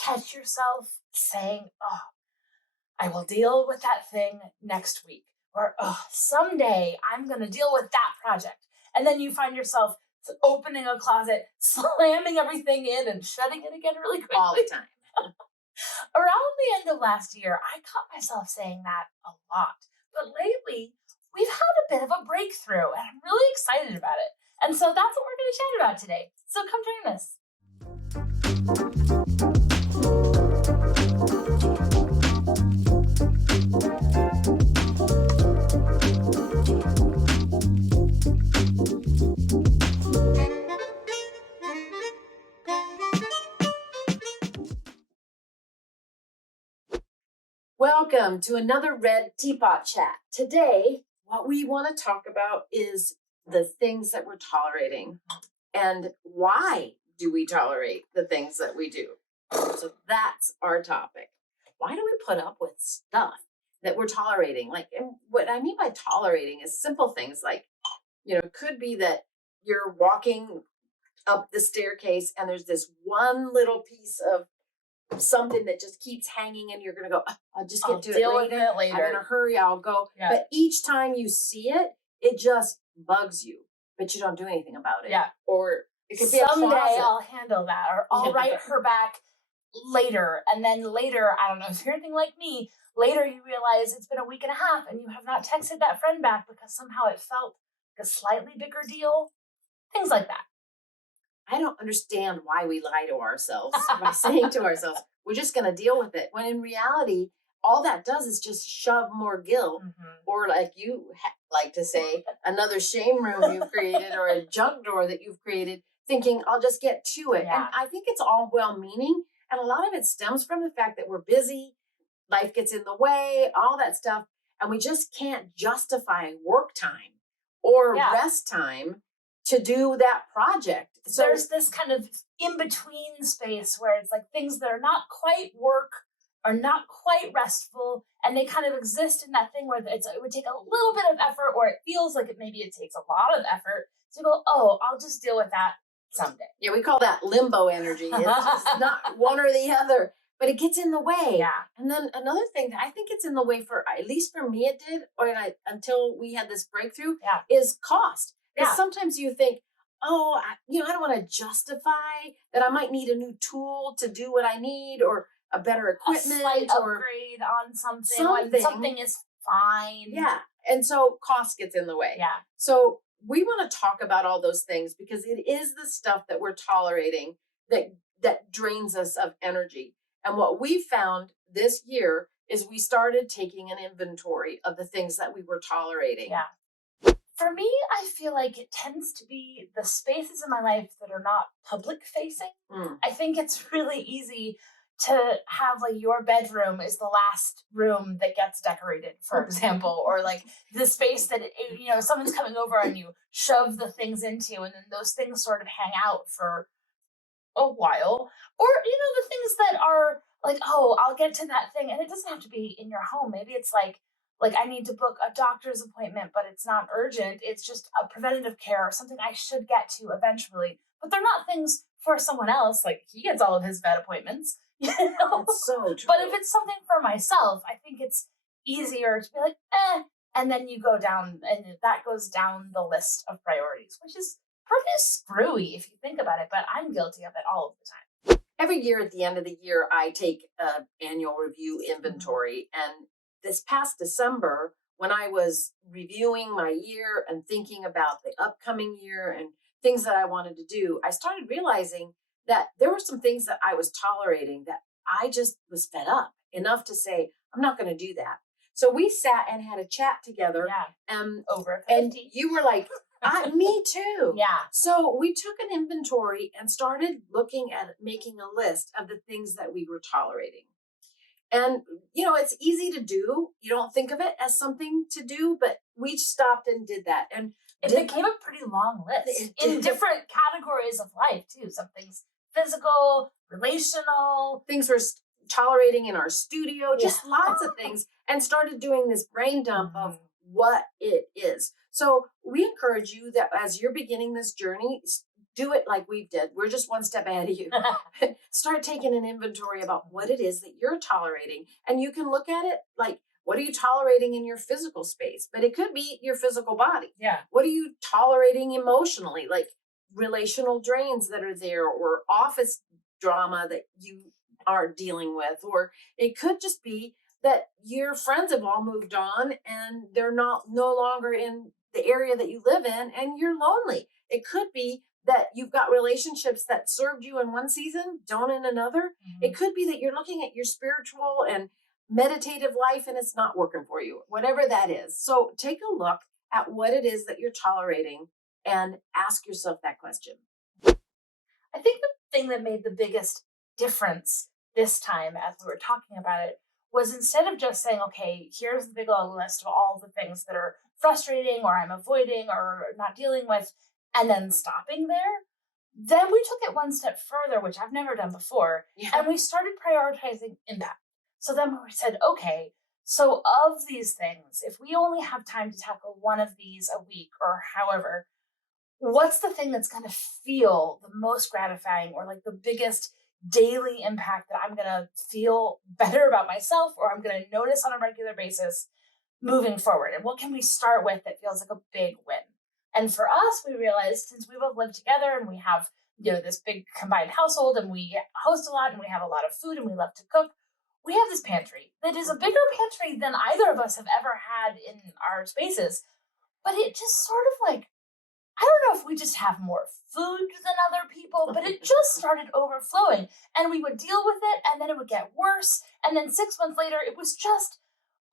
catch yourself saying, oh, I will deal with that thing next week. Or, oh, someday I'm going to deal with that project. And then you find yourself opening a closet, slamming everything in and shutting it again really quickly. All the time. Around the end of last year, I caught myself saying that a lot. But lately, we've had a bit of a breakthrough, and I'm really excited about it. And so that's what we're going to chat about today. So come join us. Welcome to another Red Teapot Chat. Today, what we want to talk about is the things that we're tolerating and why do we tolerate the things that we do. So that's our topic. Why do we put up with stuff that we're tolerating? Like, and what I mean by tolerating is simple things like, it could be that you're walking up the staircase and there's this one little piece of something that just keeps hanging and you're going to go, I'll just get to it later. I'm going to hurry. I'll go. Yeah. But each time you see it, it just bugs you, but you don't do anything about it. Yeah. Or it could be someday I'll handle that, or I'll write her back later. And then later, I don't know if you're anything like me, later you realize it's been a week and a half and you have not texted that friend back because somehow it felt like a slightly bigger deal. Things like that. I don't understand why we lie to ourselves by saying to ourselves, we're just going to deal with it. When in reality, all that does is just shove more guilt, or like you like to say, another shame room you've created or a junk drawer that you've created, thinking I'll just get to it. Yeah. And I think it's all well-meaning. And a lot of it stems from the fact that we're busy, life gets in the way, all that stuff. And we just can't justify work time or rest time to do that project. So there's this kind of in-between space where it's like things that are not quite work, are not quite restful, and they kind of exist in that thing where it would take a little bit of effort, or it feels like maybe it takes a lot of effort to go, oh, I'll just deal with that someday. Yeah, we call that limbo energy. It's just not one or the other, but it gets in the way. Yeah. And then another thing that I think it's in the way for, at least for me it did, until we had this breakthrough, is cost. Because sometimes you think, oh, I don't want to justify that I might need a new tool to do what I need, or a better equipment, a slight upgrade on something. When something is fine. Yeah. And so cost gets in the way. Yeah. So we want to talk about all those things because it is the stuff that we're tolerating that drains us of energy. And what we found this year is we started taking an inventory of the things that we were tolerating. Yeah. For me, I feel like it tends to be the spaces in my life that are not public facing. I think it's really easy to have like your bedroom is the last room that gets decorated, for example, or like the space that, someone's coming over and you shove the things into, and then those things sort of hang out for a while. Or, the things that are like, oh, I'll get to that thing. And it doesn't have to be in your home. Maybe it's like I need to book a doctor's appointment, but it's not urgent. It's just a preventative care or something I should get to eventually. But they're not things for someone else. Like, he gets all of his vet appointments. It's so true. But if it's something for myself, I think it's easier to be like, and then you go down, and that goes down the list of priorities, which is pretty screwy if you think about it, but I'm guilty of it all of the time. Every year at the end of the year, I take an annual review inventory, and this past December, when I was reviewing my year and thinking about the upcoming year and things that I wanted to do, I started realizing that there were some things that I was tolerating that I just was fed up enough to say, I'm not going to do that. So we sat and had a chat together. Yeah. Over 50. And you were like, me too. Yeah. So we took an inventory and started looking at making a list of the things that we were tolerating. And, it's easy to do. You don't think of it as something to do, but we stopped and did that. And it became a pretty long list in different categories of life, too. Some things physical, relational. Things we're tolerating in our studio, just lots of things, and started doing this brain dump of what it is. So we encourage you that as you're beginning this journey, do it like we did. We're just one step ahead of you. Start taking an inventory about what it is that you're tolerating. And you can look at it like, what are you tolerating in your physical space? But it could be your physical body. Yeah. What are you tolerating emotionally? Like relational drains that are there, or office drama that you are dealing with. Or it could just be that your friends have all moved on and they're no longer in the area that you live in and you're lonely. It could be that you've got relationships that served you in one season, don't in another. Mhm. It could be that you're looking at your spiritual and meditative life and it's not working for you, whatever that is. So take a look at what it is that you're tolerating and ask yourself that question. I think the thing that made the biggest difference this time as we were talking about it was, instead of just saying, okay, here's the big long list of all the things that are frustrating or I'm avoiding or not dealing with, and then stopping there, then we took it one step further, which I've never done before, and we started prioritizing impact. So then we said, okay, so of these things, if we only have time to tackle one of these a week or however, what's the thing that's going to feel the most gratifying, or like the biggest daily impact that I'm going to feel better about myself, or I'm going to notice on a regular basis moving forward? And what can we start with that feels like a big win? And for us, we realized, since we both live together and we have, this big combined household and we host a lot and we have a lot of food and we love to cook, we have this pantry that is a bigger pantry than either of us have ever had in our spaces. But it just sort of like, I don't know if we just have more food than other people, but it just started overflowing, and we would deal with it, and then it would get worse. And then 6 months later, it was just,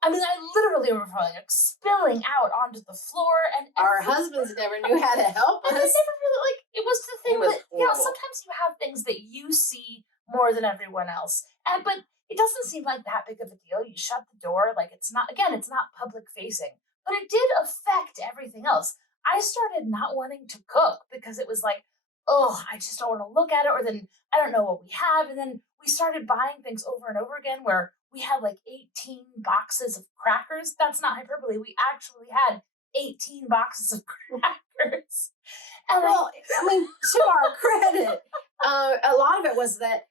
I literally overflowing, like spilling out onto the floor. And our husbands never knew how to help us. And they never really, it was the thing that, horrible. Sometimes you have things that you see more than everyone else. But it doesn't seem like that big of a deal. You shut the door, like it's not public facing, but it did affect everything else. I started not wanting to cook because it was like, oh, I just don't want to look at it, or then I don't know what we have. And then we started buying things over and over again, where we had like 18 boxes of crackers. That's not hyperbole. We actually had 18 boxes of crackers. And to our credit, a lot of it was that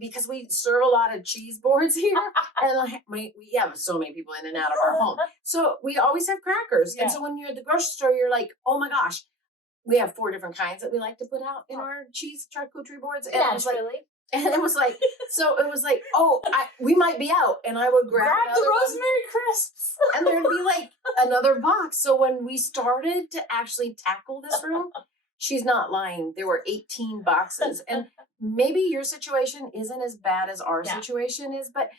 because we serve a lot of cheese boards here, and we have so many people in and out of our home, so we always have crackers. Yeah. And so when you're at the grocery store, you're like, oh my gosh, we have 4 different kinds that we like to put out in our cheese charcuterie boards. And it was like, oh, we might be out, and I would grab the rosemary crisps, and there'd be like another box. So when we started to actually tackle this room, she's not lying, there were 18 boxes. And maybe your situation isn't as bad as our situation is, but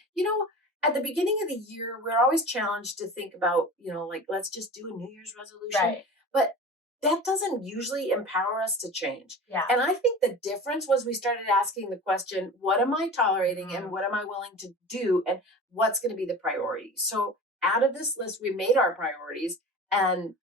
at the beginning of the year, we're always challenged to think about, like, let's just do a New Year's resolution. Right. But that doesn't usually empower us to change. Yeah. And I think the difference was we started asking the question, what am I tolerating and what am I willing to do, and what's going to be the priority? So out of this list, we made our priorities, and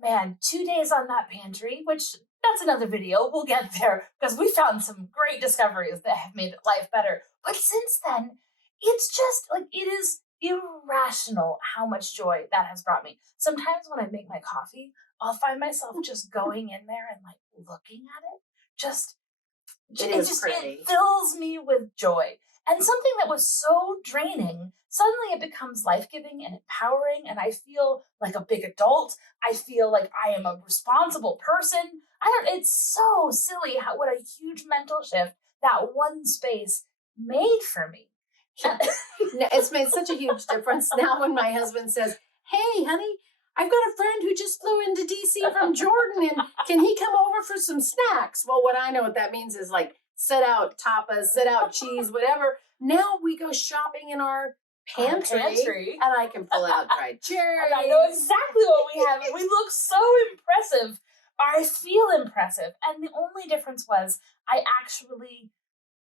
man, 2 days on that pantry, which that's another video. We'll get there, because we found some great discoveries that have made life better. But since then, it's just like, it is irrational how much joy that has brought me. Sometimes when I make my coffee, I'll find myself just going in there and like looking at it. It fills me with joy. And something that was so draining, suddenly it becomes life-giving and empowering, and I feel like a big adult. I feel like I am a responsible person. It's so silly what a huge mental shift that one space made for me. It's made such a huge difference now when my husband says, hey, honey, I've got a friend who just flew into DC from Jordan, and can he come over for some snacks? Well, what I know what that means is like, set out tapas, set out cheese, whatever. Now we go shopping in our pantry, and I can pull out dried cherries. And I know exactly what we have. We look so impressive. I feel impressive. And the only difference was I actually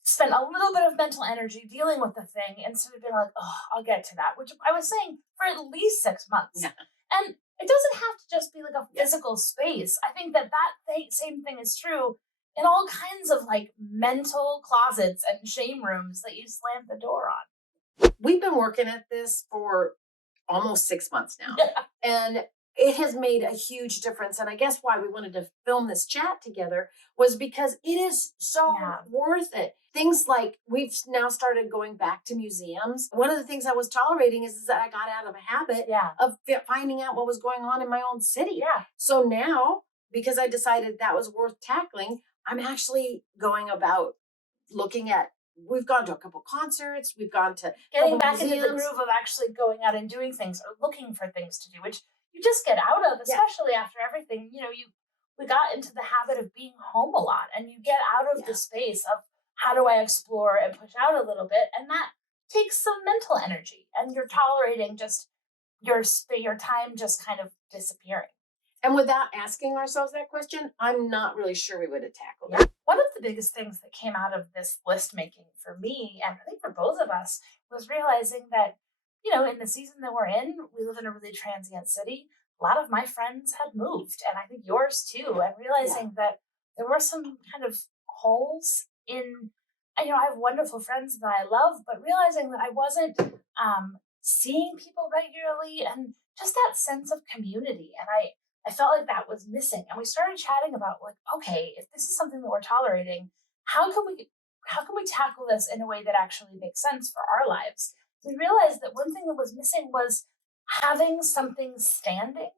spent a little bit of mental energy dealing with the thing instead of being like, oh, I'll get to that, which I was saying for at least 6 months. Yeah. And it doesn't have to just be like a physical space. I think that same thing is true in all kinds of like mental closets and shame rooms that you slam the door on. We've been working at this for almost 6 months now. Yeah. And it has made a huge difference. And I guess why we wanted to film this chat together was because it is so worth it. Things like we've now started going back to museums. One of the things I was tolerating is that I got out of a habit of finding out what was going on in my own city. Yeah. So now, because I decided that was worth tackling, I'm actually going about looking at, we've gone to a couple concerts, we've gone to getting back into the groove of actually going out and doing things or looking for things to do, which you just get out of, especially after everything. You know, we got into the habit of being home a lot, and you get out of the space of how do I explore and push out a little bit, and that takes some mental energy, and you're tolerating just your time just kind of disappearing. And without asking ourselves that question, I'm not really sure we would have tackled it. One of the biggest things that came out of this list making for me, and I think for both of us, was realizing that, you know, in the season that we're in, we live in a really transient city. A lot of my friends had moved, and I think yours too, and realizing that there were some kind of holes in, you know, I have wonderful friends that I love, but realizing that I wasn't seeing people regularly and just that sense of community. And I felt like that was missing. And we started chatting about, like, okay, if this is something that we're tolerating, how can we tackle this in a way that actually makes sense for our lives? We realized that one thing that was missing was having something standing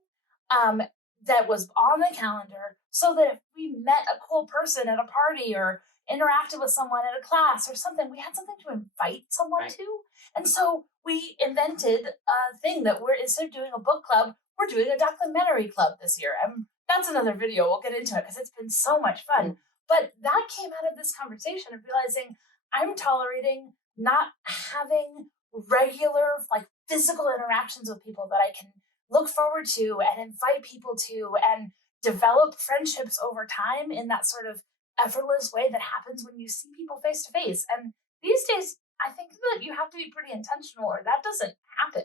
that was on the calendar, so that if we met a cool person at a party or interacted with someone at a class or something, we had something to invite someone to. And so we invented a thing that instead of doing a book club, we're doing a documentary club this year. And that's another video. We'll get into it because it's been so much fun. But that came out of this conversation of realizing I'm tolerating not having regular, like, physical interactions with people that I can look forward to and invite people to and develop friendships over time in that sort of effortless way that happens when you see people face to face. And these days, I think that you have to be pretty intentional or that doesn't happen.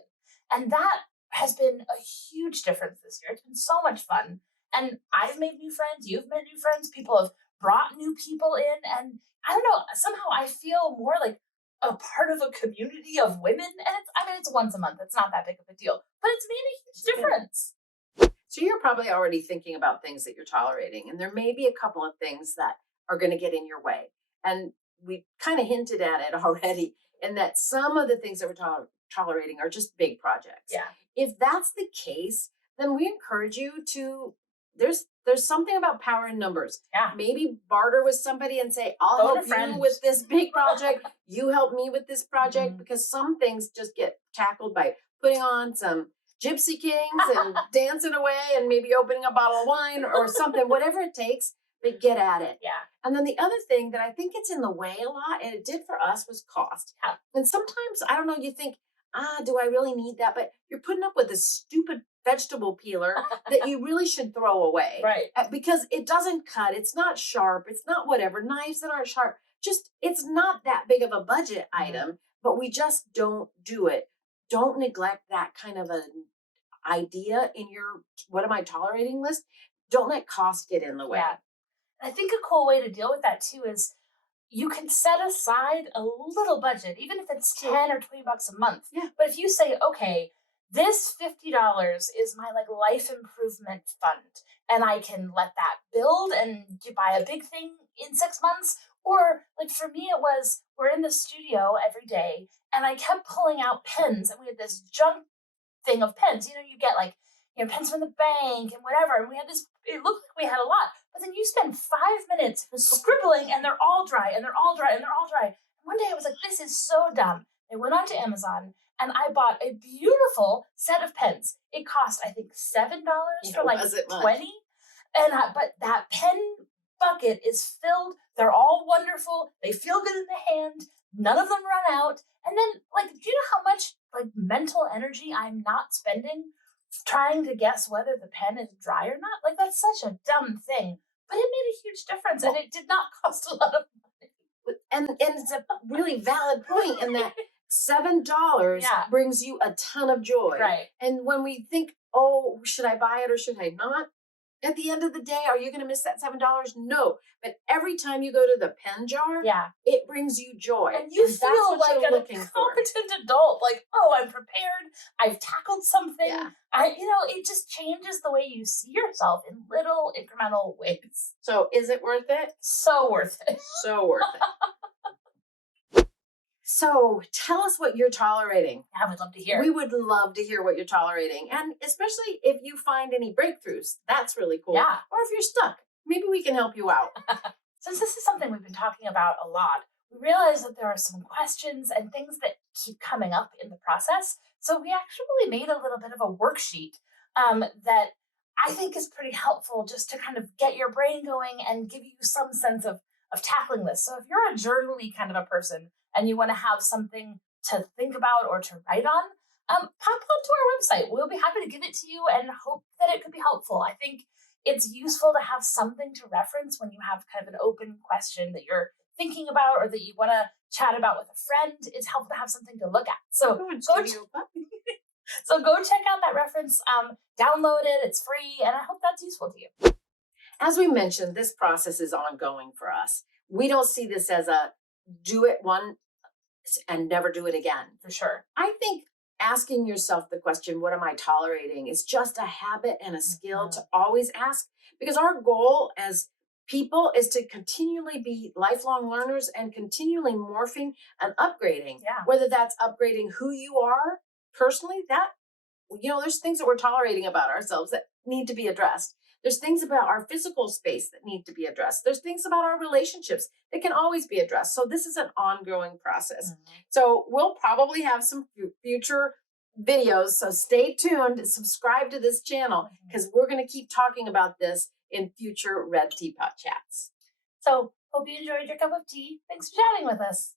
And that has been a huge difference this year. It's been so much fun. And I've made new friends. You've made new friends. People have brought new people in. And I don't know, somehow I feel more like a part of a community of women. And it's once a month. It's not that big of a deal, but it's made a huge difference. So you're probably already thinking about things that you're tolerating. And there may be a couple of things that are going to get in your way. And we kind of hinted at it already, in that some of the things that we're tolerating are just big projects. Yeah. If that's the case, then we encourage you to, there's something about power in numbers. Yeah. Maybe barter with somebody and say, I'll help you with this big project. You help me with this project, because some things just get tackled by putting on some Gypsy Kings and dancing away and maybe opening a bottle of wine or something, whatever it takes, but get at it. Yeah. And then the other thing that I think it's in the way a lot, and it did for us, was cost. Yeah. And sometimes, I don't know, you think, do I really need that? But you're putting up with this stupid vegetable peeler that you really should throw away. Right. Because it doesn't cut. It's not sharp. It's not whatever. Knives that aren't sharp. Just, it's not that big of a budget item, but we just don't do it. Don't neglect that kind of an idea in your what am I tolerating list. Don't let cost get in the way. Yeah. I think a cool way to deal with that too is you can set aside a little budget, even if it's 10 or $20 a month. Yeah. But if you say, okay, this $50 is my like life improvement fund, and I can let that build and buy a big thing in 6 months. Or like for me, it was, we're in the studio every day and I kept pulling out pens, and we had this junk thing of pens. You know, you get like, you know, pens from the bank and whatever. And we had this, it looked like we had a lot, but then you spend 5 minutes scribbling and they're all dry and they're all dry and they're all dry. And one day I was like, this is so dumb. I went onto Amazon and I bought a beautiful set of pens. It cost, I think, $7 for like 20. And but that pen bucket is filled. They're all wonderful. They feel good in the hand. None of them run out. And then, like, do you know how much like mental energy I'm not spending trying to guess whether the pen is dry or not? Like, that's such a dumb thing, but it made a huge difference, and it did not cost a lot of money. And it's a really valid point in that $7 brings you a ton of joy. Right. And when we think, oh, should I buy it or should I not? At the end of the day, are you going to miss that $7? No. But every time you go to the pen jar, it brings you joy. And you that's feel what like you're a looking for. competent adult, like, oh, I'm prepared. I've tackled something. Yeah. It just changes the way you see yourself in little incremental ways. So is it worth it? So worth it. So worth it. So tell us what you're tolerating. Yeah, we'd love to hear. We would love to hear what you're tolerating. And especially if you find any breakthroughs, that's really cool. Yeah. Or if you're stuck, maybe we can help you out. Since this is something we've been talking about a lot, we realize that there are some questions and things that keep coming up in the process. So we actually made a little bit of a worksheet that I think is pretty helpful just to kind of get your brain going and give you some sense of tackling this. So if you're a journaly kind of a person and you want to have something to think about or to write on, pop onto our website. We'll be happy to give it to you and hope that it could be helpful. I think it's useful to have something to reference when you have kind of an open question that you're thinking about or that you want to chat about with a friend. It's helpful to have something to look at. So go check out that reference, download it, it's free, and I hope that's useful to you. As we mentioned, this process is ongoing for us. We don't see this as a do it once and never do it again. For sure. I think asking yourself the question, what am I tolerating, is just a habit and a skill to always ask, because our goal as people is to continually be lifelong learners and continually morphing and upgrading. Yeah. Whether that's upgrading who you are personally, there's things that we're tolerating about ourselves that need to be addressed. There's things about our physical space that need to be addressed. There's things about our relationships that can always be addressed. So this is an ongoing process. So we'll probably have some future videos. So stay tuned, subscribe to this channel, because we're going to keep talking about this in future Red Teapot chats. So hope you enjoyed your cup of tea. Thanks for chatting with us.